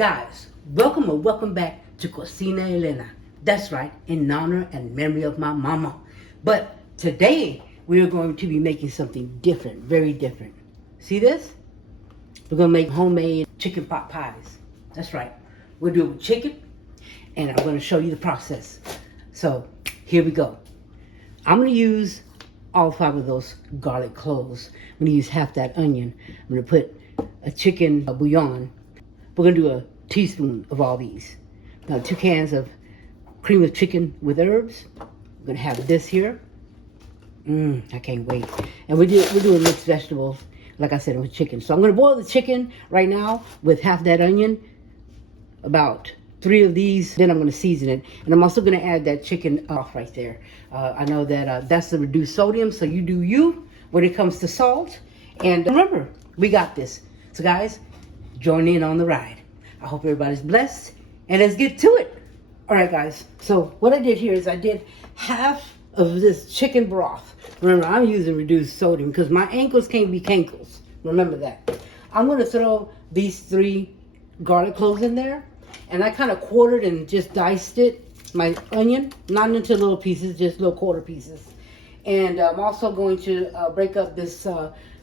Guys, welcome or welcome back to Cocina Elena. That's right, in honor and memory of my mama. But today, we are going to be making something different, very different. See this? We're going to make homemade chicken pot pies. That's right. We'll do it with chicken, and I'm going to show you the process. So, here we go. I'm going to use all 5 of those garlic cloves. I'm going to use half that onion. I'm going to put a chicken bouillon. We're going to do a teaspoon of all these. Now 2 cans of cream of chicken with herbs. We're going to have this here. I can't wait. And we're doing mixed vegetables, like I said, with chicken. So I'm going to boil the chicken right now with half that onion, about 3 of these. Then I'm going to season it. And I'm also going to add that chicken off right there. I know that that's the reduced sodium, so you do you when it comes to salt. And remember, we got this. So guys, join in on the ride. I hope everybody's blessed, and let's get to it. All right, guys. So what I did here is I did half of this chicken broth. Remember, I'm using reduced sodium because my ankles can't be cankles. Remember that. I'm going to throw these 3 garlic cloves in there, and I kind of quartered and just diced it, my onion, not into little pieces, just little quarter pieces. And I'm also going to break up this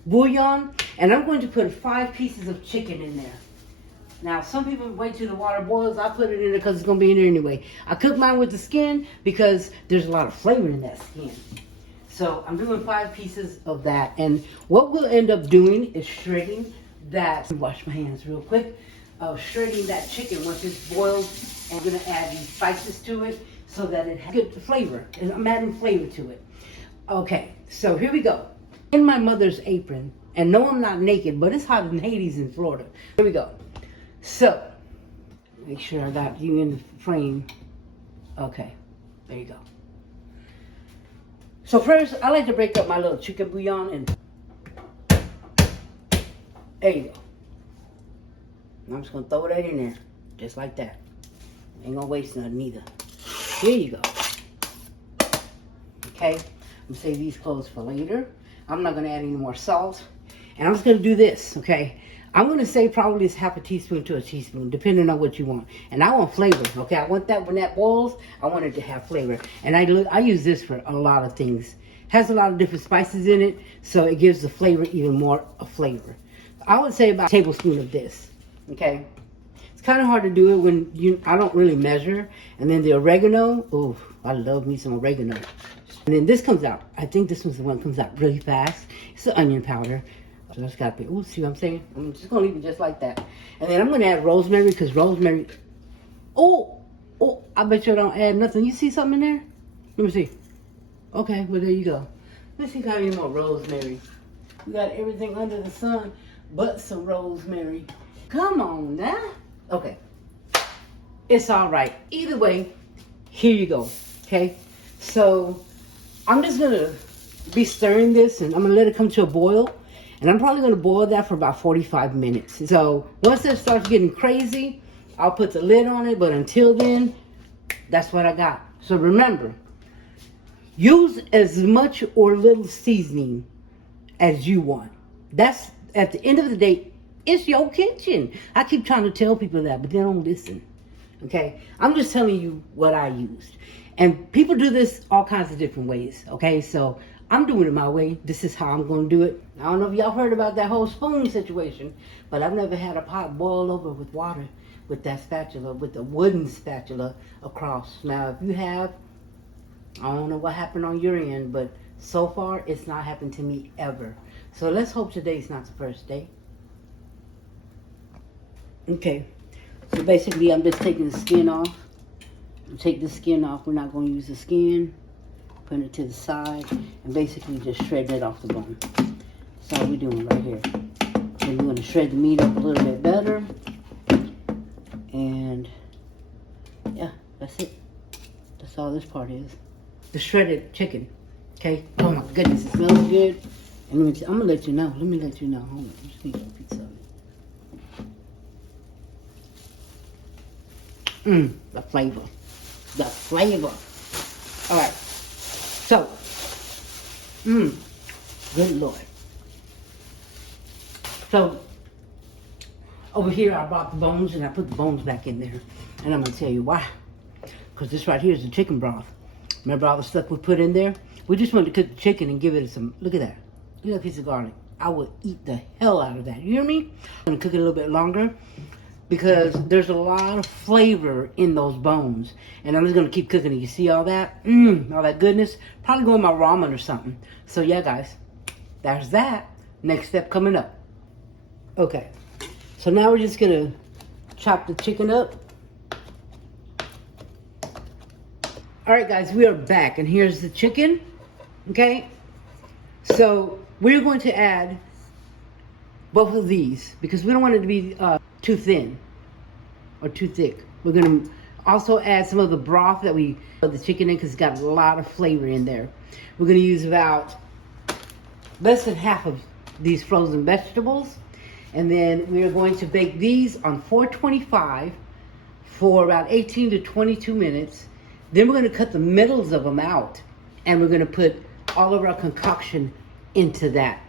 bouillon, and I'm going to put 5 pieces of chicken in there. Now, some people wait till the water boils. I put it in there because it's going to be in there anyway. I cook mine with the skin because there's a lot of flavor in that skin. So I'm doing 5 pieces of that. And what we'll end up doing is shredding that. Wash my hands real quick. Shredding that chicken once it's boiled. And I'm going to add these spices to it so that it has good flavor. And I'm adding flavor to it. Okay, so here we go. In my mother's apron. And no, I'm not naked, but it's hot in Hades in Florida. Here we go. So, make sure I got you in the frame. Okay, there you go. So first, I like to break up my little chicken bouillon, and there you go. And I'm just gonna throw that in there, just like that. Ain't gonna waste nothing either. Here you go. Okay, I'm gonna save these cloves for later. I'm not gonna add any more salt, and I'm just gonna do this. Okay. I'm going to say probably it's half a teaspoon to a teaspoon, depending on what you want. And I want flavor, okay? I want that when that boils, I want it to have flavor. And I use this for a lot of things. Has a lot of different spices in it, so it gives the flavor even more of flavor. I would say about a tablespoon of this, okay? It's kind of hard to do it when I don't really measure. And then the oregano, oh, I love me some oregano. And then this comes out. I think this one's the one that comes out really fast. It's the onion powder. So that's got to be, ooh, see what I'm saying? I'm just going to leave it just like that. And then I'm going to add rosemary because rosemary, oh, I bet you I don't add nothing. You see something in there? Let me see. Okay, well, there you go. Let's see if I have any more rosemary. We got everything under the sun but some rosemary. Come on now. Okay. It's all right. Either way, here you go. Okay? So I'm just going to be stirring this, and I'm going to let it come to a boil. And I'm probably going to boil that for about 45 minutes. So once it starts getting crazy, I'll put the lid on it. But until then, that's what I got. So remember, use as much or little seasoning as you want. That's, at the end of the day, it's your kitchen. I keep trying to tell people that, but they don't listen. Okay? I'm just telling you what I used. And people do this all kinds of different ways. Okay? So I'm doing it my way. This is how I'm going to do it. I don't know if y'all heard about that whole spoon situation, but I've never had a pot boil over with water with that spatula, with the wooden spatula across. Now, if you have, I don't know what happened on your end, but so far, it's not happened to me ever. So let's hope today's not the first day. Okay, so basically, I'm just taking the skin off. Take the skin off. We're not going to use the skin. Put it to the side and basically just shred that off the bone. That's all we're doing right here. Then we're going to shred the meat up a little bit better. And yeah, that's it. That's all this part is. The shredded chicken. Okay? Oh my goodness, it smells good. And I'm going to let you know. Let me let you know. Hold on. I'm just going to get a piece of it. The flavor. The flavor. All right. So, good Lord. So, Over here, I brought the bones and I put the bones back in there. And I'm gonna tell you why. Because this right here is the chicken broth. Remember all the stuff we put in there? We just wanted to cook the chicken and give it some, look at that. Look at that piece of garlic. I would eat the hell out of that. You hear me? I'm gonna cook it a little bit longer because there's a lot of flavor in those bones. And I'm just gonna keep cooking it. You see all that? All that goodness. Probably go in my ramen or something. So yeah, guys, there's that. Next step coming up. Okay, so now we're just gonna chop the chicken up. All right, guys, we are back, and here's the chicken, okay? So we're going to add both of these because we don't want it to be too thin or too thick. We're gonna also add some of the broth that we put the chicken in because it's got a lot of flavor in there. We're gonna use about less than half of these frozen vegetables, and then we are going to bake these on 425 for about 18 to 22 minutes. Then we're going to cut the middles of them out, and we're going to put all of our concoction into that.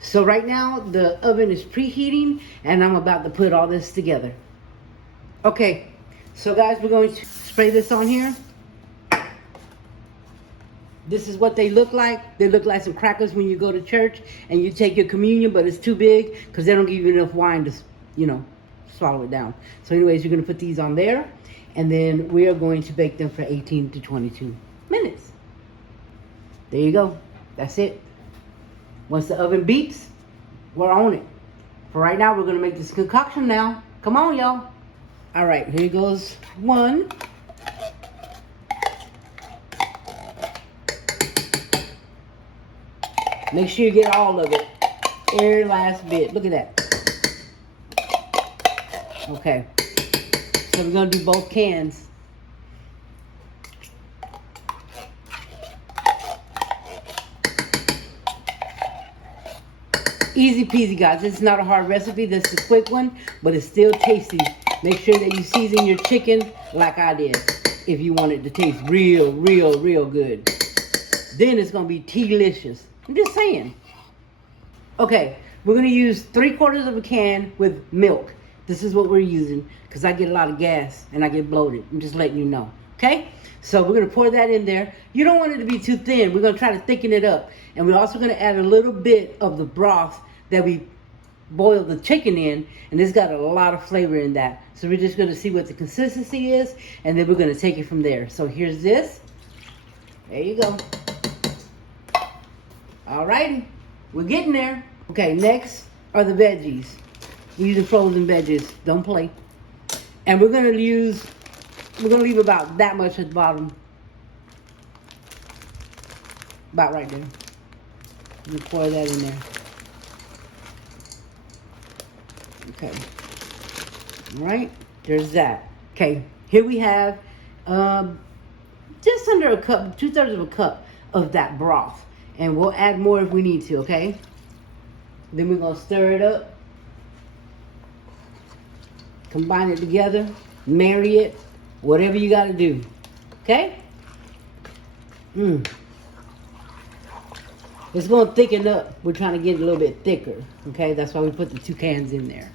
So right now the oven is preheating, and I'm about to put all this together. Okay, so guys, we're going to spray this on here. This is what they look like. They look like some crackers when you go to church and you take your communion, but it's too big because they don't give you enough wine to, you know, swallow it down. So anyways, you're going to put these on there, and then we are going to bake them for 18 to 22 minutes. There you go. That's it. Once the oven beeps, we're on it. For right now, we're going to make this concoction now. Come on, y'all. All right, here goes one. Make sure you get all of it. Every last bit. Look at that. Okay. So we're going to do both cans. Easy peasy, guys. This is not a hard recipe. This is a quick one, but it's still tasty. Make sure that you season your chicken like I did if you want it to taste real, real, real good. Then it's going to be delicious. I'm just saying. Okay, we're going to use 3/4 of a can with milk. This is what we're using because I get a lot of gas and I get bloated. I'm just letting you know. Okay? So we're going to pour that in there. You don't want it to be too thin. We're going to try to thicken it up. And we're also going to add a little bit of the broth that we boiled the chicken in. And it's got a lot of flavor in that. So we're just going to see what the consistency is. And then we're going to take it from there. So here's this. There you go. Alrighty, we're getting there. Okay, next are the veggies. We're using frozen veggies. Don't play. And we're gonna leave about that much at the bottom. About right there. You pour that in there. Okay. Alright, there's that. Okay, here we have just under a cup, 2/3 of a cup of that broth. And we'll add more if we need to, okay? Then we're going to stir it up. Combine it together. Marry it. Whatever you got to do. Okay? It's going to thicken up. We're trying to get it a little bit thicker. Okay? That's why we put the 2 cans in there.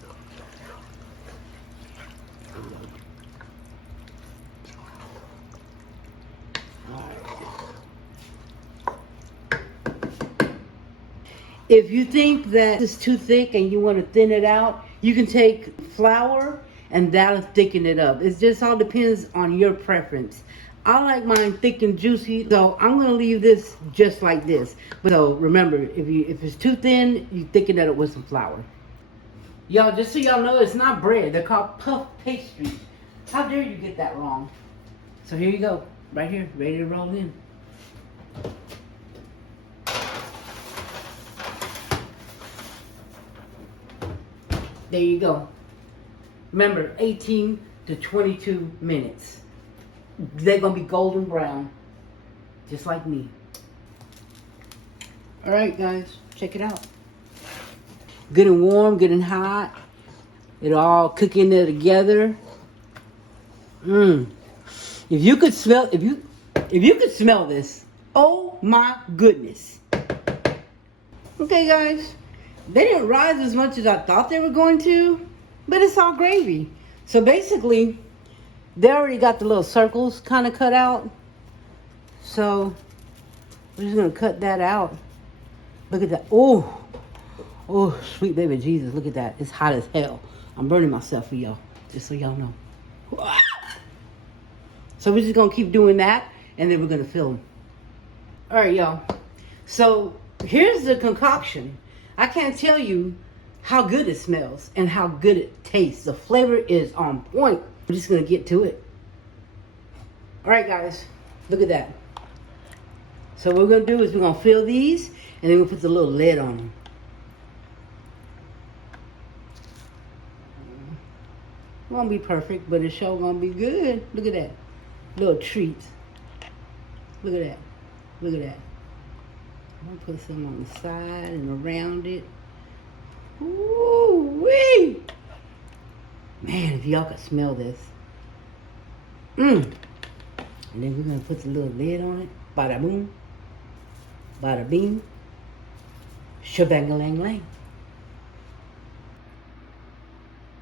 If you think that it's too thick and you want to thin it out, you can take flour and that'll thicken it up. It just all depends on your preference. I like mine thick and juicy, so I'm going to leave this just like this. So remember, if it's too thin, you thicken it up with some flour. Y'all, just so y'all know, it's not bread. They're called puff pastries. How dare you get that wrong? So here you go, right here, ready to roll in. There you go. Remember, 18 to 22 minutes. They're going to be golden brown, just like me. All right, guys, check it out. Getting warm, getting hot. It all cooking there together. If you could smell, if you could smell this, oh my goodness. Okay, guys. They didn't rise as much as I thought they were going to. but it's all gravy. So basically, they already got the little circles kind of cut out. So we're just gonna cut that out. Look at that. Oh, oh, sweet baby Jesus. Look at that. It's hot as hell. I'm burning myself for y'all, just so y'all know. So we're just gonna keep doing that, and then we're gonna film. All right, y'all. So here's the concoction. I can't tell you how good it smells and how good it tastes. The flavor is on point. We're just gonna get to it. All right, guys, look at that. So what we're gonna do is we're gonna fill these, and then we'll put the little lid on them. It won't be perfect, but it's sure gonna be good. Look at that. Little treats. Look at that. Look at that. I'm gonna put some on the side and around it. Ooh wee! Man, if y'all could smell this. And then we're gonna put the little lid on it. Bada boom. Bada bing. Shebang-a-lang-lang.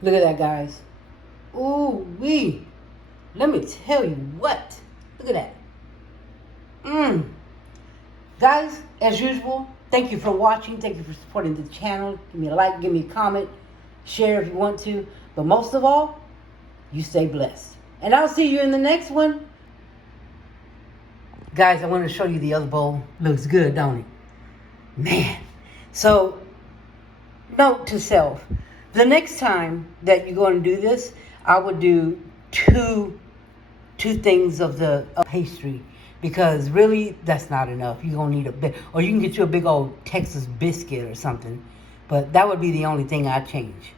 Look at that, guys. Ooh wee! Let me tell you what. Look at that. Guys, as usual, thank you for watching. Thank you for supporting the channel. Give me a like, give me a comment, share if you want to. But most of all, you stay blessed. And I'll see you in the next one. Guys, I want to show you the other bowl. Looks good, don't it? Man. So, note to self. The next time that you're going to do this, I would do two things of the pastry, because really that's not enough. You're gonna need a big, or you can get you a big old Texas biscuit or something, but that would be the only thing I'd change.